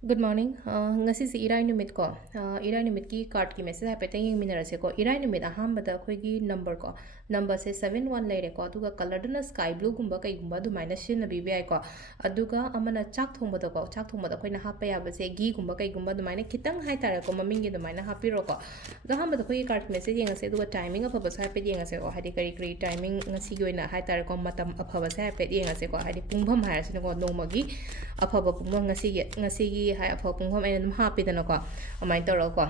Good morning. Ngasisi irai numit ko. Irai numit ki card ki message hape teng minarase ko. Irai numit aham bada khoi gi number ko. Number se 71 laire ko. Aduga color dana sky blue gumba kai gumba du minus shin na bibi ai ko. Aduga amana chak thong bada ko. Chak thong bada khoi na hape ya base gi gumba kai gumba du minus kitang hai tare ko maming gi du minus happy ro ko. Da ham bada khoi card message yengase aduga timing of basa hape yengase ko. Hadi kari timing ngasi gi na hai tare ko matam afaba se hape yengase ko. Hadi pungbam hai sin ko nomagi afaba pungbam ngasi gi hai afaba punghom aina dum hapidana ko amai toro ko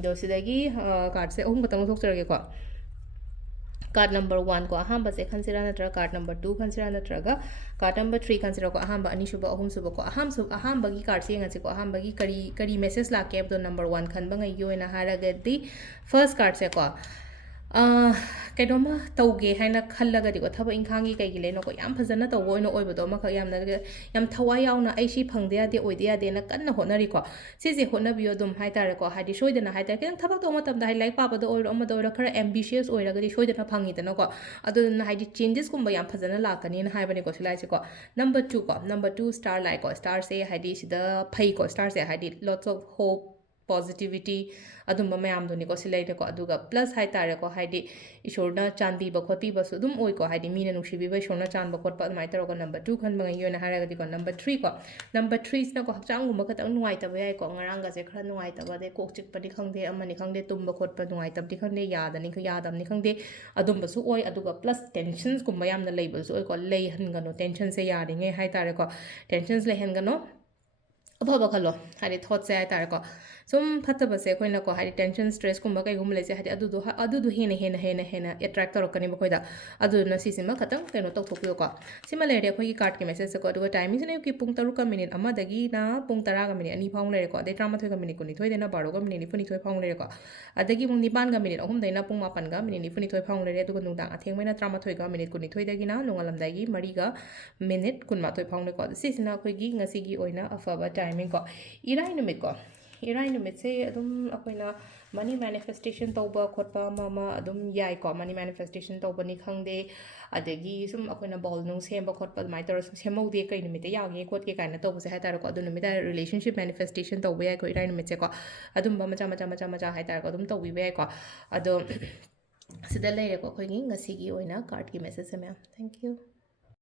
do sidagi card se ohum katang thokjarage ko card number 1 ko ahamba se khansira natra card number 2 khansira natraga card number 3 khansira ko ahamba ani suba ahum suba ko ahamba gi card se ngasi ko ahamba gi kari message la ke do number 1 khanba ngai yoina haragadi first card se ko ꯀꯩꯅꯣꯝꯃ ꯇꯧꯒꯦ ꯍꯥꯏꯅ ꯈꯜꯂꯒꯗꯤꯀꯣ ꯊꯕꯛ ꯏꯪꯈꯥꯡꯒꯤ ꯀꯩꯒꯤ ꯂꯩꯅꯀꯣ ꯌꯥꯝ ꯐꯖꯅ ꯇꯧꯕ ꯑꯣꯏꯅ ꯑꯣꯏꯕꯗꯣ ꯑꯃꯈꯛ ꯌꯥꯝ ꯊꯋꯥꯏ ꯌꯥꯎꯅ ꯑꯩ ꯁꯤ ꯐꯪꯗ ꯌꯥꯗꯦ ꯑꯣꯏꯗ ꯌꯥꯗꯦꯅ ꯀꯟꯅ ꯍꯣꯠꯅꯔꯤꯀꯣ ꯁꯤꯁꯦ ꯍꯣꯠꯅꯕꯤꯌꯣ ꯑꯗꯨꯝ ꯍꯥꯏꯇꯥꯔꯦꯀꯣ ꯍꯥꯏꯗꯤ ꯁꯣꯏꯗꯅ ꯍꯥꯏꯇꯥꯔꯦ ꯈꯤꯇꯪ ꯊꯕꯛ ꯇꯧꯕ ꯃꯇꯝꯗ ꯍꯥꯏꯗꯤ ꯂꯥꯏꯔꯤꯛ ꯄꯥꯕꯗ ꯑꯣꯏꯔꯣ ꯑꯃꯗ ꯑꯣꯏꯔꯣ ꯈꯔ ꯑꯦꯝꯕꯤꯁꯤꯌꯁ ꯑꯣꯏꯔꯒꯗꯤ ꯁꯣꯏꯗꯅ ꯐꯪꯉꯤꯗꯅꯀꯣ ꯑꯗꯨꯗꯨꯅ ꯍꯥꯏꯗꯤ ꯆꯦꯟꯖꯦꯁꯀꯨꯝꯕ ꯌꯥꯝ ꯐꯖꯅ ꯂꯥꯛꯀꯅꯤꯅ ꯍꯥꯏꯕꯅꯦꯀꯣ ꯁꯤꯂꯥꯏꯁꯦꯀꯣ ꯅꯝꯕꯔ 2 ꯀꯣ ꯅꯝꯕꯔ 2 ꯁ꯭ꯇꯥꯔ ꯂꯥꯏꯀꯣ ꯁ꯭ꯇꯥꯔꯁꯦ ꯍꯥꯏꯗꯤ ꯁꯤꯗ ꯐꯩꯀꯣ ꯁ꯭ꯇꯥꯔꯁꯦ ꯍꯥꯏꯗꯤ ꯂꯣꯠꯁ ꯑꯣꯐ ꯍꯣꯞ ꯄꯣꯖꯤꯇꯤꯚꯤꯇꯤ ꯑꯗꯨꯝꯕ ꯃꯌꯥꯝꯗꯨꯅꯤꯀꯣ ꯁꯤ ꯂꯩꯔꯦꯀꯣ ꯑꯗꯨꯒ ꯄ꯭ꯂꯁ ꯍꯥꯏꯇꯥꯔꯦꯀꯣ ꯍꯥꯏꯗꯤ ꯏꯁꯣꯔꯅ ꯆꯥꯟꯕꯤꯕ ꯈꯣꯠꯄꯤꯕꯁꯨ ꯑꯗꯨꯝ ꯑꯣꯏꯀꯣ ꯍꯥꯏꯗꯤ ꯃꯤꯅ ꯅꯨꯡꯁꯤꯕꯤꯕ ꯏꯁꯣꯔꯅ ꯆꯥꯟꯕ ꯈꯣꯠꯄ ꯑꯗꯨꯃꯥꯏꯅ ꯇꯧꯔꯒ ꯅꯝꯕꯔ 2 ꯈꯟꯕꯉꯩꯒꯤ ꯑꯣꯏꯅ ꯍꯥꯏꯔꯒꯗꯤꯀꯣ ꯅꯝꯕꯔ 3 ꯀꯣ ꯅꯝꯕꯔ 3ꯁꯤꯅꯀꯣ ꯍꯛꯆꯥꯡꯒꯨꯝꯕ ꯈꯤꯇꯪ ꯅꯨꯡꯉꯥꯏꯇꯕ ꯌꯥꯏꯀꯣ ꯉꯔꯥꯡꯒꯁꯦ ꯈꯔ ꯅꯨꯡꯉꯥꯏꯇꯕ ꯑꯗꯩ ꯀꯣꯛ ꯆꯤꯛꯄꯗꯤ ꯈꯪꯗꯦ ꯑꯃꯅꯤ ꯈꯪꯗꯦ ꯇꯨꯝꯕ ꯈꯣꯠꯄ ꯅꯨꯡꯉꯥꯏꯇꯕꯗꯤ ꯈꯪꯗꯦ ꯌꯥꯗꯕꯅꯤ ꯈꯪꯗꯦ ꯑꯗꯨꯝꯕꯁꯨ ꯑꯣꯏ ꯑꯗꯨꯒ ꯄ꯭ꯂꯁ ꯇꯦꯟꯁꯟꯁꯀꯨꯝꯕ ꯌꯥꯝꯅ ꯂꯩꯕꯁꯨ ꯑꯣꯏꯀꯣ ꯂꯩꯍꯟꯒꯅꯣ ꯇꯦꯟꯁꯟꯁꯦ ꯌꯥꯔꯤꯉꯩ ꯍꯥꯏꯇꯥꯔꯦꯀꯣ ꯇꯦꯟꯁꯟꯁ ꯂꯩꯍꯟꯒꯅꯣ ꯑꯐꯕ ꯈꯜꯂꯣ ꯍꯥꯏꯗꯤ ꯊꯣꯠꯁꯦ ꯍꯥꯏꯇꯥꯔꯦꯀꯣ ꯁꯨꯝ ꯐꯠꯇꯕꯁꯦ ꯑꯩꯈꯣꯏꯅꯀꯣ ꯍꯥꯏꯗꯤ ꯇꯦꯟꯁꯟ ꯁ꯭ꯇ꯭ꯔꯦꯁꯀꯨꯝꯕ ꯀꯩꯒꯨꯝꯕ ꯂꯩꯁꯦ ꯍꯥꯏꯗꯤ ꯑꯗꯨꯗꯣ ꯍꯦꯟꯅ ꯑꯦꯇ꯭ꯔꯦꯛ ꯇꯧꯔꯛꯀꯅꯤꯕ ꯑꯩꯈꯣꯏꯗ ꯑꯗꯨꯗꯨꯅ ꯁꯤꯁꯤꯃ ꯈꯇꯪ ꯀꯩꯅꯣ ꯇꯧꯊꯣꯛꯄꯤꯌꯣꯀꯣ ꯁꯤꯃ ꯂꯩꯔꯦ ꯑꯩꯈꯣꯏꯒꯤ ꯀꯥꯔꯠꯀꯤ ꯃꯦꯁꯦꯖꯁꯦꯀꯣ ꯑꯗꯨꯒ ꯇꯥꯏꯃꯤꯡꯁꯤꯅ ꯑꯌꯨꯛꯀꯤ ꯄꯨꯡ 3ꯒ ꯃꯤꯅꯤꯠ 1ꯗꯒꯤꯅ ꯄꯨꯡ 10ꯒ ꯃꯤꯅꯤꯠ 2 ꯐꯥꯎ ꯂꯩꯔꯦꯀꯣ ꯑꯗꯩ 13ꯒ ꯃꯤꯅꯤꯠ 22ꯗꯩꯅ 12ꯒ ꯃꯤꯅꯤꯠ 24 ꯐꯥꯎ ꯂꯩꯔꯦꯀꯣ ꯑꯗꯒꯤ ꯄꯨꯡ 9ꯒ ꯃꯤꯅꯤꯠ 3ꯗꯩꯅ ꯄꯨꯡ 8ꯒ ꯃꯤꯅꯤꯠ 24 ꯐꯥꯎ ꯂꯩꯔꯦ ꯑꯗꯨꯒ ꯅꯨꯡꯗꯥꯡ ꯑꯊꯦꯡꯕꯩꯅ 13ꯒ ꯃꯤꯅꯤꯠ 22ꯗꯒꯤꯅ ꯅꯣꯡꯉꯥꯜꯂꯝꯗꯥꯏꯒꯤ 4ꯒ ꯃꯤꯅꯤꯠ 12 ꯐꯥꯎ ꯂꯩꯀꯣ ꯁꯤꯁꯤꯅ ꯑꯩꯈꯣꯏꯒꯤ ꯉꯁꯤꯒꯤ ꯑꯣꯏꯅ ꯑꯐꯕ ꯇꯥꯏꯃꯤꯡ ꯀꯣ ꯏꯔꯥꯏ ꯅꯨꯃꯤꯠ ꯀꯣ ꯏꯔꯥꯏ ꯅꯨꯃꯤꯠꯁꯦ ꯑꯗꯨꯝ ꯑꯩꯈꯣꯏꯅ ꯃꯅꯤ ꯃꯦꯅꯤꯐꯦꯁꯇꯦꯁꯟ ꯇꯧꯕ ꯈꯣꯠꯄ ꯑꯃ ꯑꯗꯨꯝ ꯌꯥꯏꯀꯣ ꯃꯅꯤ ꯃꯦꯅꯤꯐꯦꯁꯇꯦꯁꯟ ꯇꯧꯕꯅꯤ ꯈꯪꯗꯦ ꯑꯗꯒꯤ ꯁꯨꯝ ꯑꯩꯈꯣꯏꯅ ꯕꯣꯜ ꯅꯨꯡ ꯁꯦꯝꯕ ꯈꯣꯠꯄ ꯑꯗꯨꯃꯥꯏꯅ ꯇꯧꯔ ꯁꯨꯝ ꯁꯦꯝꯍꯧꯗꯦ ꯀꯩ ꯅꯨꯃꯤꯠꯇ ꯌꯥꯒꯦ ꯈꯣꯠꯀꯦ ꯀꯥꯏꯅ ꯇꯧꯕꯁꯦ ꯍꯥꯏꯇꯥꯔꯦꯀꯣ ꯑꯗꯨ ꯅꯨꯃꯤꯠꯇ ꯔꯤꯂꯦꯁꯟꯁꯤꯞ ꯃꯦꯅꯤꯐꯦꯁꯇꯦꯁꯟ ꯇꯧꯕ ꯌꯥꯏꯀꯣ ꯏꯔꯥꯏ ꯅꯨꯃꯤꯠꯁꯦꯀꯣ ꯑꯗꯨꯝꯕ ꯃꯆꯥ ꯍꯥꯏꯇꯥꯔꯦꯀꯣ ꯑꯗꯨꯝ ꯇꯧꯕꯤꯕ ꯌꯥꯏꯀꯣ ꯑꯗꯣ ꯁꯤꯗ ꯂꯩꯔꯦꯀꯣ ꯑꯩꯈꯣꯏꯒꯤ ꯉꯁꯤꯒꯤ ꯑꯣꯏꯅ ꯀꯥꯔꯠꯀꯤ ꯃꯦꯁꯦꯖꯁꯦ ꯃꯌꯥꯝ ꯊꯦꯡꯛ ꯌꯨ